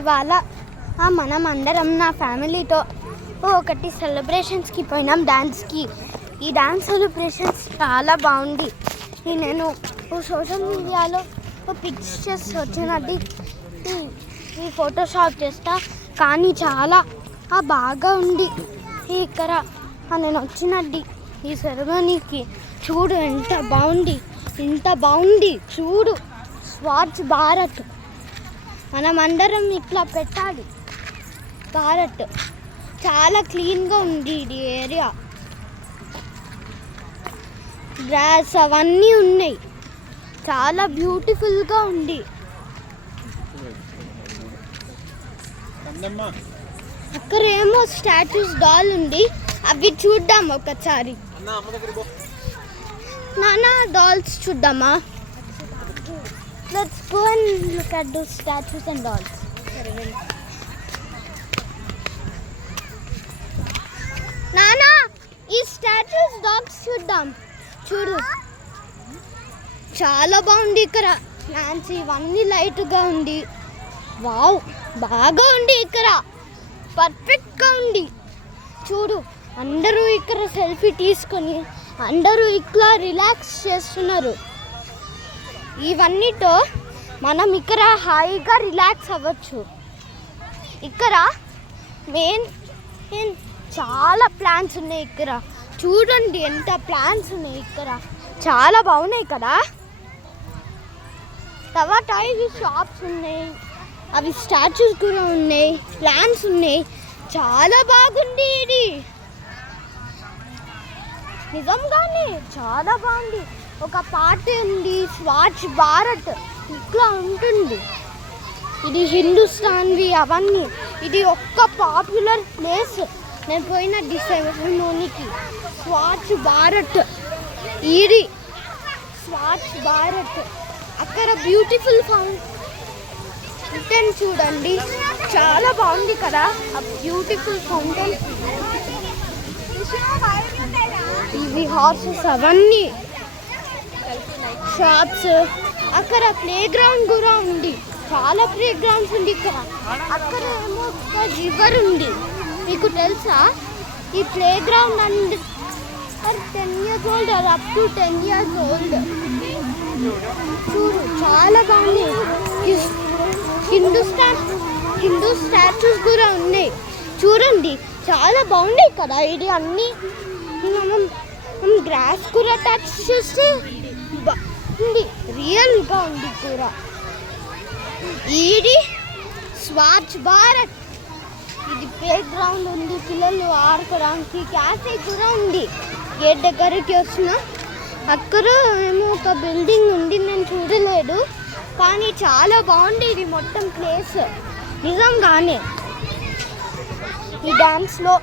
ఇవాళ మనం అందరం నా ఫ్యామిలీతో ఒకటి సెలబ్రేషన్స్కి పోయినాం, డ్యాన్స్కి. ఈ డ్యాన్స్ సెలబ్రేషన్స్ చాలా బాగుంది. నేను సోషల్ మీడియాలో పిక్చర్స్ వచ్చినది ఈ ఫోటోషాప్ చేస్తా, కానీ చాలా బాగా ఉంది ఇక్కడ నేను వచ్చినది ఈ సెరమనీకి. చూడు ఎంత బాగుంది చూడు. స్వచ్ఛ భారత్ మనం అందరం ఇట్లా పెట్టాలి. భారత్ చాలా క్లీన్గా ఉంది ఇది ఏరియా. గ్రాస్ అవన్నీ ఉన్నాయి, చాలా బ్యూటిఫుల్గా ఉంది. అక్కడ ఏమో స్టాచ్యూస్ డాల్ ఉంది, అవి చూద్దాం ఒకసారి. నానా డాల్స్ చూద్దామా? Let's go and look at those statues and dolls. Nana, ఈ స్టాచ్యూస్ డాగ్స్ చూద్దాం. చూడు చాలా బాగుంది ఇక్కడ. ప్లాంట్స్ ఇవన్నీ లైట్గా ఉంది. వావ్, బాగా ఉంది ఇక్కడ, పర్ఫెక్ట్గా ఉంది. చూడు అందరూ ఇక్కడ సెల్ఫీ తీసుకొని అందరూ ఇట్లా రిలాక్స్ చేస్తున్నారు. ఇవన్నీతో మనం ఇక్కడ హాయిగా రిలాక్స్ అవ్వచ్చు. ఇక్కడ మెయిన్ చాలా ప్లాంట్స్ ఉన్నాయి ఇక్కడ. చూడండి ఎంత ప్లాంట్స్ ఉన్నాయి ఇక్కడ, చాలా బాగున్నాయి కదా. తర్వాత ఇవి షాప్స్ ఉన్నాయి, అవి స్టాచ్యూస్ కూడా ఉన్నాయి, ప్లాంట్స్ ఉన్నాయి. చాలా బాగుంది ఇది, నిజంగానే చాలా బాగుంది. ఒక పాట ఉంది, స్వచ్ఛ భారత్ ఇట్లా ఉంటుంది. ఇది హిందుస్థాన్వి అవన్నీ. ఇది ఒక్క పాపులర్ ప్లేస్ నేను పోయిన సెరమనీకి. స్వచ్ఛ భారత్, ఇది స్వచ్ఛ భారత్. అక్కడ బ్యూటిఫుల్ ఫౌంటైన్ చూడండి, చాలా బాగుంది కదా ఆ బ్యూటిఫుల్ ఫౌంటైన్. ఇవి హార్సెస్ అవన్నీ, షాప్స్. అక్కడ ప్లే గ్రౌండ్ కూడా ఉంది, చాలా ప్లే గ్రౌండ్స్ ఉంది ఇక్కడ. అక్కడ ఏమో ఒక రివర్ ఉంది, మీకు తెలుసా? ఈ play ground and 10 years old or up to 10 years old. చూడు చాలా బాగుంది. హిందూ స్టాచ్యూస్ కూడా ఉన్నాయి చూడండి, చాలా బాగున్నాయి కదా. ఇది అన్నీ మనం గ్రాస్ కూడా టచ్ చేస్తే ఉంది, రియల్గా ఉంది కూడా. ఇది స్వచ్ఛ భారత్. ఇది ప్లే గ్రౌండ్ ఉంది, పిల్లలు ఆడుకోవడానికి. క్యాఫే కూడా ఉంది. గేట్ దగ్గరికి వచ్చిన అక్కడ ఏమో ఒక బిల్డింగ్ ఉంది, నేను చూడలేదు, కానీ చాలా బాగుంది ఇది మొత్తం ప్లేస్ నిజంగానే. ఈ డ్యాన్స్లో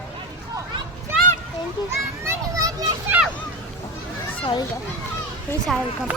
ఏంటి సారీగా, ప్లీజ్ వెల్కమ్.